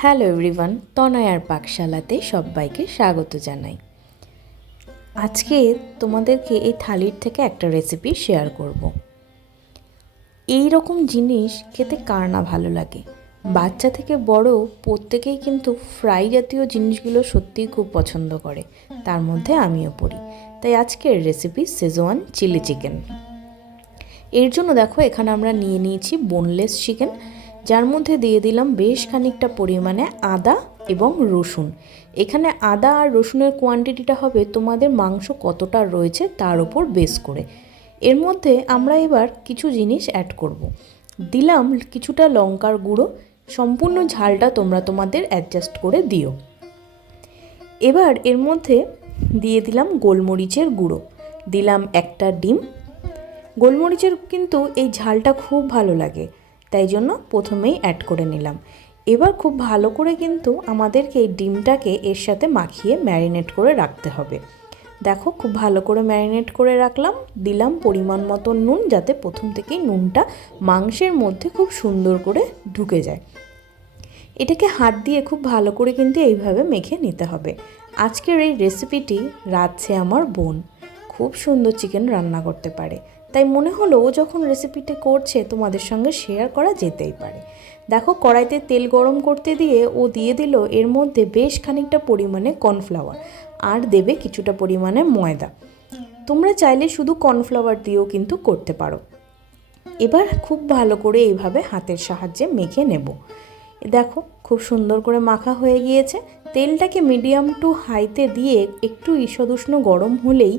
Hello everyone, তনয়ার পাকশালাতে সবাইকে স্বাগত জানাই। আজকে তোমাদেরকে এই থালির থেকে একটা রেসিপি শেয়ার করব। এই রকম জিনিস খেতে কার না ভালো লাগে, বাচ্চা থেকে বড় প্রত্যেকেই কিন্তু ফ্রাই জাতীয় জিনিসগুলো সত্যিই খুব পছন্দ করে, তার মধ্যে আমিও পড়ি। তাই আজকের রেসিপি শেজওয়ান চিলি চিকেন। এর জন্য দেখো এখানে আমরা নিয়ে নিয়েছি বোনলেস চিকেন, যার মধ্যে দিয়ে দিলাম বেশ খানিকটা পরিমাণে আদা এবং রসুন। এখানে আদা আর রসুনের কোয়ান্টিটিটা হবে তোমাদের মাংস কতটা রয়েছে তার উপর বেস করে। এর মধ্যে আমরা এবার কিছু জিনিস অ্যাড করব। দিলাম কিছুটা লঙ্কার গুঁড়ো, সম্পূর্ণ ঝালটা তোমরা তোমাদের অ্যাডজাস্ট করে দিও। এবার এর মধ্যে দিয়ে দিলাম গোলমরিচের গুঁড়ো, দিলাম একটা ডিম। গোলমরিচের কিন্তু এই ঝালটা খুব ভালো লাগে, তাই জন্য প্রথমেই অ্যাড করে নিলাম। এবার খুব ভালো করে কিন্তু আমাদেরকে এই ডিমটাকে এর সাথে মাখিয়ে ম্যারিনেট করে রাখতে হবে। দেখো খুব ভালো করে ম্যারিনেট করে রাখলাম। দিলাম পরিমাণ মতো নুন, যাতে প্রথম থেকেই নুনটা মাংসের মধ্যে খুব সুন্দর করে ঢুকে যায়। এটাকে হাত দিয়ে খুব ভালো করে কিন্তু এইভাবে মেখে নিতে হবে। আজকের এই রেসিপিটি রাঁধছে আমার বোন, খুব সুন্দর চিকেন রান্না করতে পারে, তাই মনে হলো ও যখন রেসিপিটা করছে তোমাদের সঙ্গে শেয়ার করা যেতেই পারে। দেখো কড়াইতে তেল গরম করতে দিয়ে ও দিয়ে দিল এর মধ্যে বেশ খানিকটা পরিমাণে কর্নফ্লাওয়ার, আর দেবে কিছুটা পরিমাণে ময়দা। তোমরা চাইলে শুধু কর্নফ্লাওয়ার দিয়েও কিন্তু করতে পারো। এবার খুব ভালো করে এইভাবে হাতের সাহায্যে মেখে নেব। দেখো খুব সুন্দর করে মাখা হয়ে গিয়েছে। তেলটাকে মিডিয়াম টু হাইতে দিয়ে একটু ঈষদ উষ্ণ গরম হলেই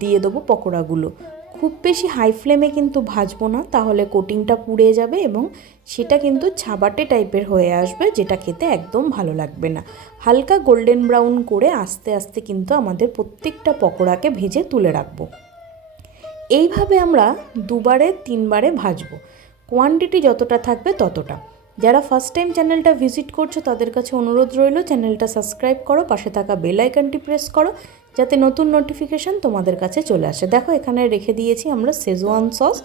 দিয়ে দেবো পকোড়াগুলো। খুব বেশি হাই ফ্লেমে কিন্তু ভাজবো না, তাহলে কোটিংটা পুড়ে যাবে এবং সেটা কিন্তু ছাবাটে টাইপের হয়ে আসবে, যেটা খেতে একদম ভালো লাগবে না। হালকা গোল্ডেন ব্রাউন করে আস্তে আস্তে কিন্তু আমাদের প্রত্যেকটা পকোড়াকে ভেজে তুলে রাখবো। এইভাবে আমরা দুবারে তিনবারে ভাজবো, কোয়ান্টিটি যতটা থাকবে ততটা। যারা ফার্স্ট টাইম চ্যানেলটা ভিজিট করছো তাদের কাছে অনুরোধ রইল চ্যানেলটা সাবস্ক্রাইব করো, পাশে থাকা বেল আইকনটি প্রেস করো, যাতে নতুন নোটিফিকেশান তোমাদের কাছে চলে আসে। দেখো এখানে রেখে দিয়েছি আমরা শেজওয়ান সস,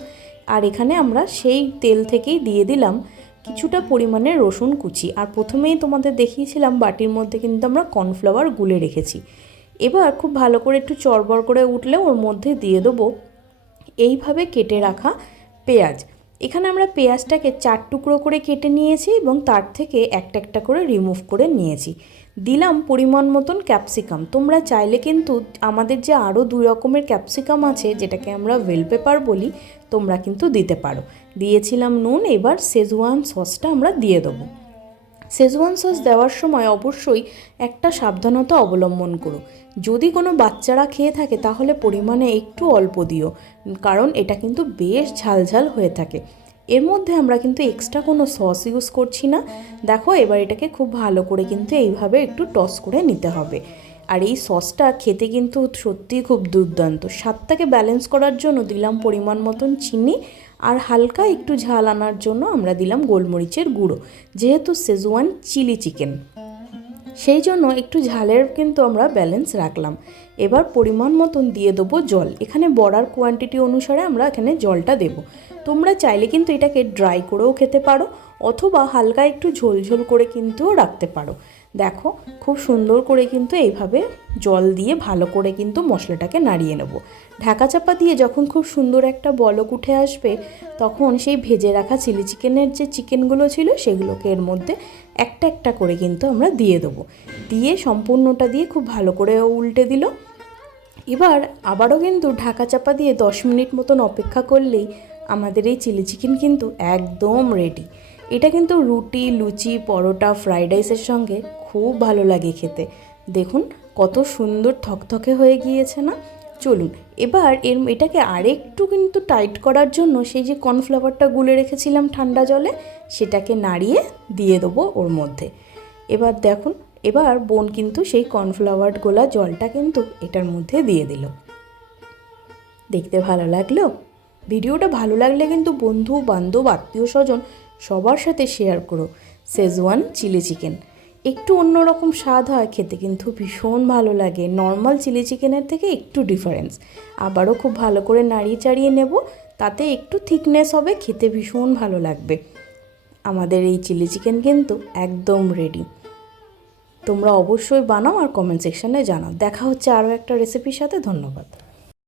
আর এখানে আমরা সেই তেল থেকেই দিয়ে দিলাম কিছুটা পরিমাণে রসুন কুচি। আর প্রথমেই তোমাদের দেখিয়েছিলাম বাটির মধ্যে কিন্তু আমরা কর্নফ্লাওয়ার গুলে রেখেছি। এবার খুব ভালো করে একটু চড়বড় করে উঠলে ওর মধ্যে দিয়ে দেবো এইভাবে কেটে রাখা পেঁয়াজ। এখানে আমরা পেঁয়াজটাকে 4 টুকরো করে কেটে নিয়েছি এবং তার থেকে একটা একটা করে রিমুভ করে নিয়েছি। দিলাম পরিমাণ মতন ক্যাপসিকাম। তোমরা চাইলে কিন্তু আমাদের যে আরও 2 রকমের ক্যাপসিকাম আছে, যেটাকে আমরা বেল পেপার বলি, তোমরা কিন্তু দিতে পারো। দিয়েছিলাম নুন। এবার শেজওয়ান সসটা আমরা দিয়ে দেবো। শেজওয়ান সস দেওয়ার সময় অবশ্যই একটা সাবধানতা অবলম্বন করো। যদি কোনো বাচ্চারা খেয়ে থাকে তাহলে পরিমাণে একটু অল্প দিও, কারণ এটা কিন্তু বেশ ঝালঝাল হয়ে থাকে। এর মধ্যে আমরা কিন্তু এক্সট্রা কোনো সস ইউজ করছি না। দেখো এবার এটাকে খুব ভালো করে কিন্তু এইভাবে একটু টস করে নিতে হবে। আর এই সসটা খেতে কিন্তু সত্যিই খুব দুর্দান্ত। স্বাদটাকে ব্যালেন্স করার জন্য দিলাম পরিমাণ মতন চিনি, আর হালকা একটু ঝাল আনার জন্য আমরা দিলাম গোলমরিচের গুঁড়ো। যেহেতু শেজওয়ান চিলি চিকেন, সেই জন্য একটু ঝালের কিন্তু আমরা ব্যালেন্স রাখলাম। এবার পরিমাণ মতন দিয়ে দেবো জল। এখানে বড়ার কোয়ান্টিটি অনুসারে আমরা এখানে জলটা দেব। তোমরা চাইলে কিন্তু এটাকে ড্রাই করেও খেতে পারো, অথবা হালকা একটু ঝোলঝোল করে কিন্তু রাখতে পারো। দেখো খুব সুন্দর করে কিন্তু এইভাবে জল দিয়ে ভালো করে কিন্তু মশলাটাকে নাড়িয়ে নেব। ঢাকা চাপা দিয়ে যখন খুব সুন্দর একটা বলক উঠে আসবে, তখন সেই ভেজে রাখা চিলি চিকেনের যে চিকেনগুলো ছিল সেগুলোকে এর মধ্যে একটা একটা করে কিন্তু আমরা দিয়ে দেবো। দিয়ে সম্পূর্ণটা দিয়ে খুব ভালো করে উল্টে দিল। এবার আবারও কিন্তু ঢাকা চাপা দিয়ে 10 মিনিট মতন অপেক্ষা করলেই আমাদের এই চিলি চিকেন কিন্তু একদম রেডি। এটা কিন্তু রুটি, লুচি, পরোটা, ফ্রাইড রাইসের সঙ্গে খুব ভালো লাগে খেতে। দেখুন কত সুন্দর থকথকে হয়ে গিয়েছে না? চলুন এবার এটাকে আরেকটু কিন্তু টাইট করার জন্য সেই যে কর্নফ্লাওয়ারটা গুলে রেখেছিলাম ঠান্ডা জলে, সেটাকে নাড়িয়ে দিয়ে দেবো ওর মধ্যে। এবার দেখুন, এবার বোন কিন্তু সেই কর্নফ্লাওয়ার গোলা জলটা কিন্তু এটার মধ্যে দিয়ে দিল। দেখতে ভালো লাগলো? ভিডিওটা ভালো লাগলে কিন্তু বন্ধু বান্ধব আত্মীয় স্বজন সবার সাথে শেয়ার করো। শেজওয়ান চিলি চিকেন একটু অন্যরকম স্বাদ হয়, খেতে কিন্তু ভীষণ ভালো লাগে। নর্মাল চিলি চিকেনের থেকে একটু ডিফারেন্স। আবারও খুব ভালো করে নাড়িয়ে চাড়িয়ে নেব, তাতে একটু থিকনেস হবে, খেতে ভীষণ ভালো লাগবে। আমাদের এই চিলি চিকেন কিন্তু একদম রেডি। তোমরা অবশ্যই বানাও আর কমেন্ট সেকশানে জানাও। দেখা হচ্ছে আরও একটা রেসিপির সাথে। ধন্যবাদ।